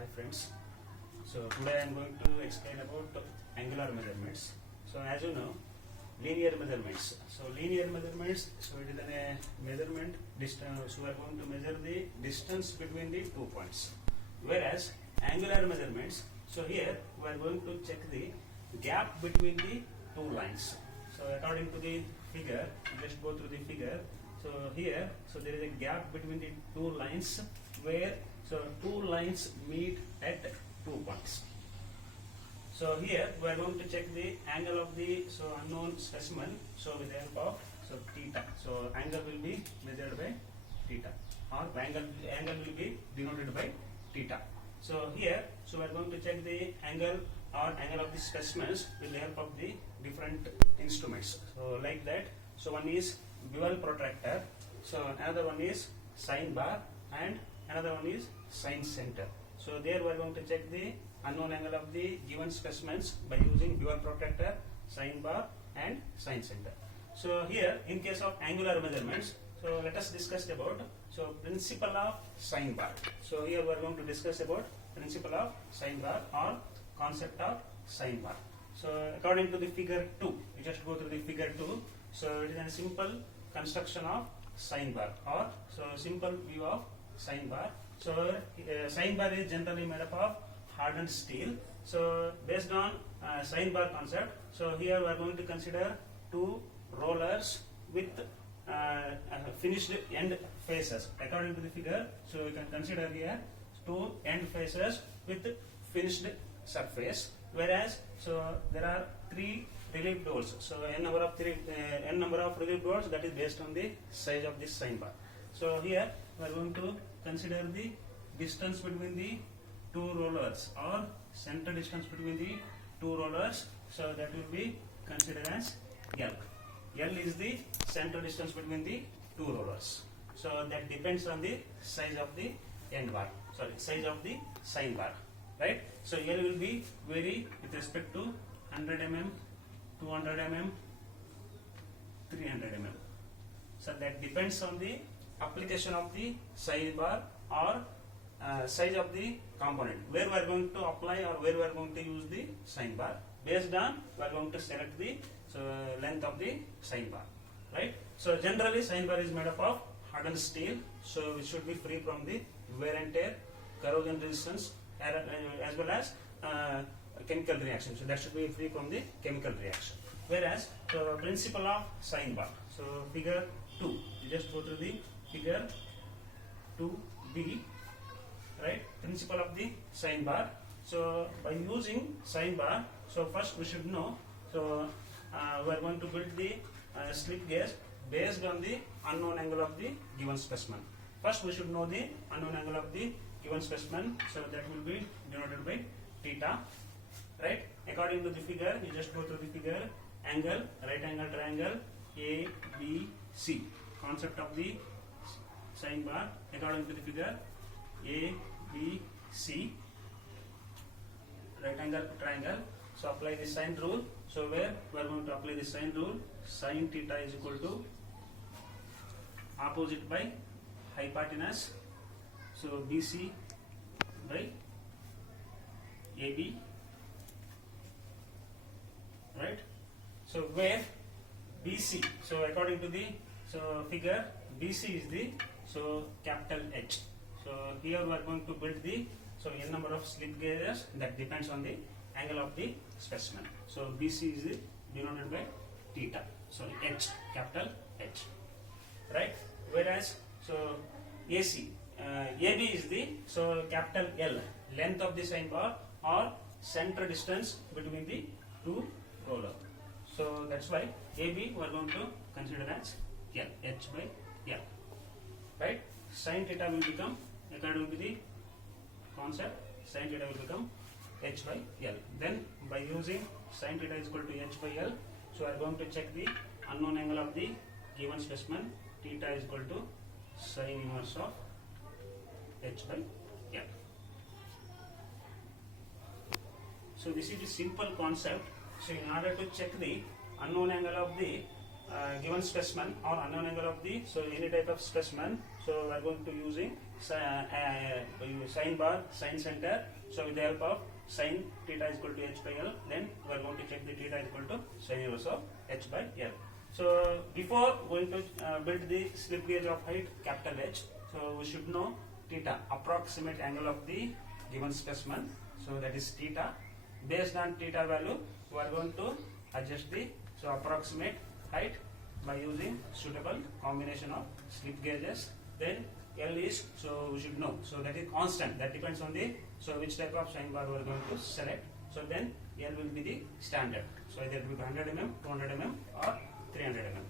Hi friends. So today I am going to explain about angular measurements. So as you know, linear measurements. So linear measurements. So it is a measurement distance. So we are going to measure the distance between the 2 points. Whereas angular measurements. So here we are going to check the gap between the two lines. So according to the figure, just go through the figure. So here, so there is a gap between the two lines where two lines meet at 2 points. So here we are going to check the angle of the unknown specimen. So with the help of theta. So angle will be measured by theta, or angle will be denoted by theta. So here, so we are going to check the angle or angle of the specimens with the help of the different instruments. So like that. So one is bevel protractor. So another one is sine bar, and another one is sine center. So there we are going to check the unknown angle of the given specimens by using bevel protractor, sine bar, and sine center. So here, in case of angular measurements, so let us discuss about principle of sine bar. So here we are going to discuss about principle of sine bar or concept of sine bar. So according to the figure 2, you just go through the figure 2. So it is a simple construction of sine bar, or simple view of sine bar. So sine bar is generally made up of hardened steel. So based on sine bar concept, so here we are going to consider two rollers with finished end faces. According to the figure, so we can consider here two end faces with finished surface. Whereas there are three relief doors. So n number of relief doors, that is based on the size of this sine bar. So here we are going to consider the distance between the two rollers, or center distance between the two rollers. So that will be considered as L. L is the center distance between the two rollers. So that depends on the size of the end bar. Size of the sine bar, right? So L will be vary with respect to 100 mm, 200 mm, 300 mm. So that depends on the application of the sine bar or size of the component, where we are going to apply or where we are going to use the sine bar. Based on, we are going to select the length of the sine bar, right? So generally sine bar is made up of hardened steel, so it should be free from the wear and tear, corrosion resistance, as well as chemical reaction. So that should be free from the chemical reaction. Whereas principle of sine bar. So figure 2, you just go through the figure 2b, right? Principle of the sine bar. So by using sine bar, so first we should know. So we are going to build the slip gauge based on the unknown angle of the given specimen. First we should know the unknown angle of the given specimen. So that will be denoted by theta, right? According to the figure, you just go through the figure. Angle, right angle triangle, A, B, C. Concept of the sine bar according to the figure, A, B, C. Right angle triangle. So apply the sine rule. So where we are going to apply the sine rule, sine theta is equal to opposite by hypotenuse. So BC by AB, right? So where BC, so according to the figure, BC is the capital H. So here we are going to build the n number of slip gauges, that depends on the angle of the specimen. So BC is denoted by theta. So H, capital H, right? Whereas AC, AB is the capital L, length of the sine bar or center distance between the two rollers. So that's why AB we are going to consider as L, H by L, right? Sin theta will become, according to the concept, sin theta will become H by L. Then by using sin theta is equal to H by L, so we are going to check the unknown angle of the given specimen. Theta is equal to sin inverse of H by L. So this is the simple concept. So in order to check the unknown angle of the given specimen or unknown angle of the any type of specimen, so we are going to using sine bar, sine center. So with the help of sine theta is equal to h by L, then we are going to check the theta is equal to sine inverse of h by L. So before going to build the slip gauge of height capital H, so we should know theta, approximate angle of the given specimen. So that is theta. Based on theta value, we are going to adjust the approximate height by using suitable combination of slip gauges. Then L is, so we should know, so that is constant, that depends on the, so which type of sine bar we are going to select. So then L will be the standard, so either it will be 100 mm, 200 mm or 300 mm.